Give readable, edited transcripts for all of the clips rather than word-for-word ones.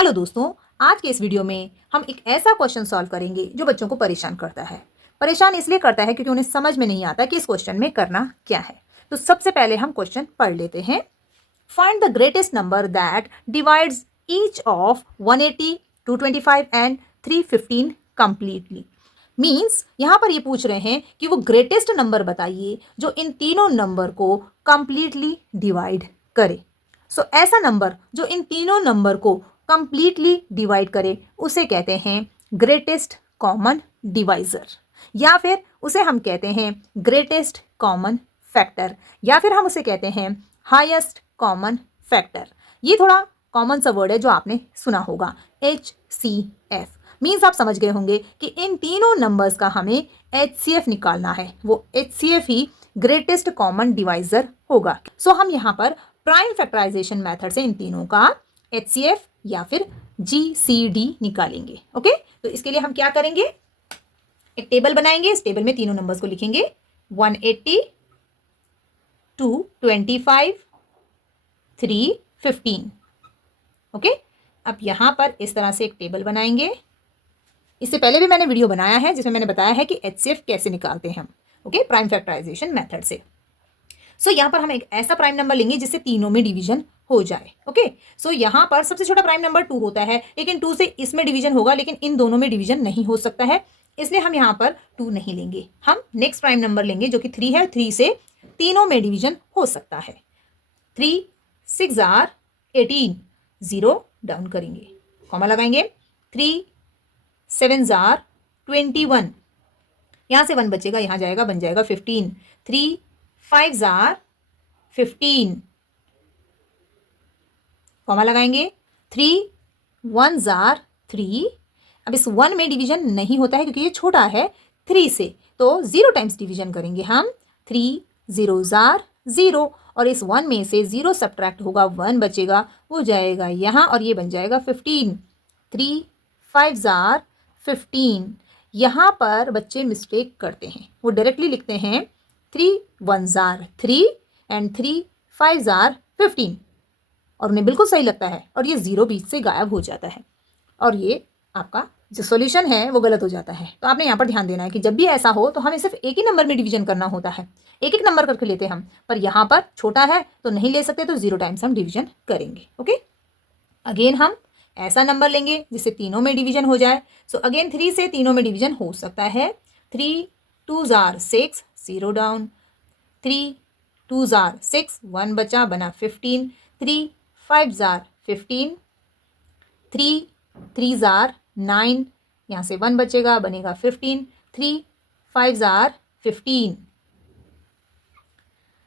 Hello दोस्तों, आज के इस वीडियो में हम एक ऐसा क्वेश्चन सॉल्व करेंगे जो बच्चों को परेशान करता है। परेशान इसलिए करता है क्योंकि उन्हें समझ में नहीं आता कि इस क्वेश्चन में करना क्या है। तो सबसे पहले हम क्वेश्चन पढ़ लेते हैं। Find the greatest number that divides each of 180, 225 and 315 completely. Means यहाँ पर ये पूछ रहे हैं कि वो ग्रेटेस्ट नंबर बताइए जो इन तीनों नंबर को कंप्लीटली डिवाइड करे। सो ऐसा नंबर जो इन तीनों नंबर को कंप्लीटली डिवाइड करे उसे कहते हैं ग्रेटेस्ट कॉमन डिवाइजर, या फिर उसे हम कहते हैं ग्रेटेस्ट कॉमन फैक्टर, या फिर हम उसे कहते हैं हाईएस्ट कॉमन फैक्टर। ये थोड़ा कॉमन सा वर्ड है जो आपने सुना होगा, HCF। मीन्स आप समझ गए होंगे कि इन तीनों नंबर्स का हमें HCF निकालना है। वो HCF ही ग्रेटेस्ट कॉमन डिवाइजर होगा। सो हम यहाँ पर प्राइम फैक्टराइजेशन मेथड से इन तीनों का HCF या फिर GCD निकालेंगे। ओके, तो इसके लिए हम क्या करेंगे, एक टेबल बनाएंगे। इस टेबल में तीनों नंबर्स को लिखेंगे 180, 225, 315। ओके, अब यहाँ पर इस तरह से एक टेबल बनाएंगे। इससे पहले भी मैंने वीडियो बनाया है जिसमें मैंने बताया है कि HCF कैसे निकालते हैं हम, ओके, प्राइम फैक्टराइजेशन मेथड से। सो यहाँ पर हम एक ऐसा प्राइम नंबर लेंगे जिससे तीनों में डिवीजन हो जाए। ओके, सो यहाँ पर सबसे छोटा प्राइम नंबर 2 होता है, लेकिन 2 से इसमें डिवीजन होगा, लेकिन इन दोनों में डिवीजन नहीं हो सकता है, इसलिए हम यहाँ पर 2 नहीं लेंगे। हम नेक्स्ट प्राइम नंबर लेंगे जो कि 3 है। 3 से तीनों में डिवीजन हो सकता है। 3 6 are 18, 0 डाउन करेंगे, कॉमा लगाएंगे। 3 7 are 21, यहाँ से 1 बचेगा, यहाँ जाएगा, बन जाएगा 15। 3 5 are 15, कॉमा लगाएंगे। 3 1 are 3। अब इस 1 में डिवीजन नहीं होता है क्योंकि ये छोटा है 3 से, तो 0 टाइम्स डिवीजन करेंगे हम। 3 0s are 0, और इस 1 में से 0 सब्ट्रैक्ट होगा, 1 बचेगा, वो जाएगा यहाँ और ये बन जाएगा 15। 3 5s are 15। यहाँ पर बच्चे मिस्टेक करते हैं, वो डायरेक्टली लिखते हैं 3 1s are 3 and 3 5s are 15, और उन्हें बिल्कुल सही लगता है, और ये 0 बीच से गायब हो जाता है, और ये आपका जो सॉल्यूशन है वो गलत हो जाता है। तो आपने यहाँ पर ध्यान देना है कि जब भी ऐसा हो तो हमें सिर्फ एक ही नंबर में डिवीजन करना होता है, एक एक नंबर करके लेते हैं हम, पर यहाँ पर छोटा है तो नहीं ले सकते, तो 0 टाइम्स हम डिवीजन करेंगे। ओके, अगेन हम ऐसा नंबर लेंगे जिससे तीनों में डिवीजन हो जाए। सो अगेन 3 से तीनों में डिवीजन हो सकता है। 3 2s are 6, 0 down. 3 2s are 6, 1 बचा, बना 15। 3 5s are 15। 3 3s are 9, यहाँ से 1 बचेगा, बनेगा 15। 3 5s are 15।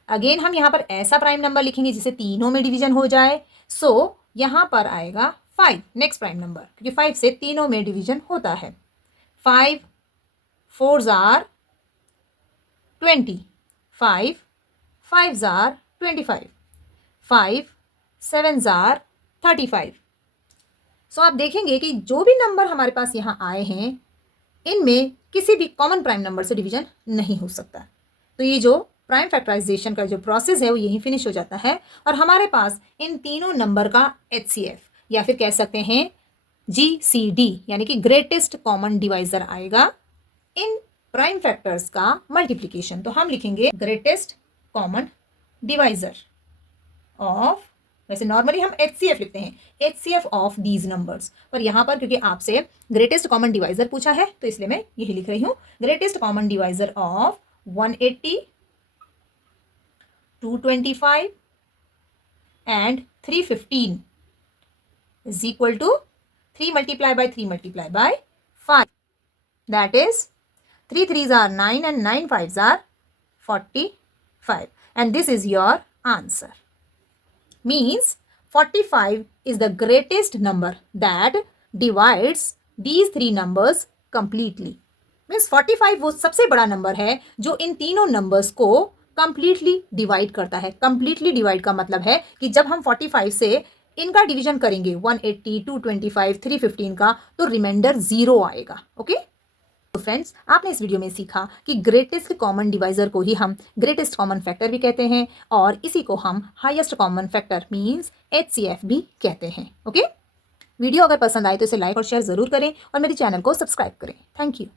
अगेन हम यहाँ पर ऐसा प्राइम नंबर लिखेंगे जिसे तीनों में डिवीजन हो जाए। सो यहाँ पर आएगा 5, नेक्स्ट प्राइम नंबर, क्योंकि 5 से तीनों में डिवीजन होता है। 5 4s are 20, 5 5s are 25, 5 7s are 35। सो आप देखेंगे कि जो भी नंबर हमारे पास यहाँ आए हैं इनमें किसी भी कॉमन प्राइम नंबर से डिवीजन नहीं हो सकता। तो ये जो प्राइम फैक्टराइजेशन का जो प्रोसेस है वो यहीं फिनिश हो जाता है, और हमारे पास इन तीनों नंबर का HCF या फिर कह सकते हैं GCD यानी कि ग्रेटेस्ट कॉमन डिवाइजर आएगा इन प्राइम फैक्टर्स का मल्टीप्लिकेशन। तो हम लिखेंगे ग्रेटेस्ट कॉमन डिवाइजर ऑफ, वैसे नॉर्मली हम HCF लिखते हैं, HCF ऑफ दीज नंबर्स, पर यहाँ पर क्योंकि आपसे ग्रेटेस्ट कॉमन डिवाइजर पूछा है तो इसलिए मैं यही लिख रही हूँ, greatest common divisor of 180, 225 and 315 is equal to 3 multiplied by 3 multiplied by 5, that is 3 3s are 9 and 9 5s are 45, and this is your answer. Means 45 is the greatest number that divides these three numbers completely. Means 45 वो सबसे बड़ा number है जो इन तीनों numbers को completely divide करता है। completely divide का मतलब है कि जब हम 45 से इनका डिवीजन करेंगे 180, 225, 315 का, तो रिमाइंडर 0 आएगा। ओके, तो फ्रेंड्स आपने इस वीडियो में सीखा कि ग्रेटेस्ट कॉमन डिवाइजर को ही हम ग्रेटेस्ट कॉमन फैक्टर भी कहते हैं, और इसी को हम highest common factor means HCF भी कहते हैं। ओके, वीडियो अगर पसंद आए तो इसे लाइक और शेयर ज़रूर करें और मेरे चैनल को सब्सक्राइब करें। Thank you.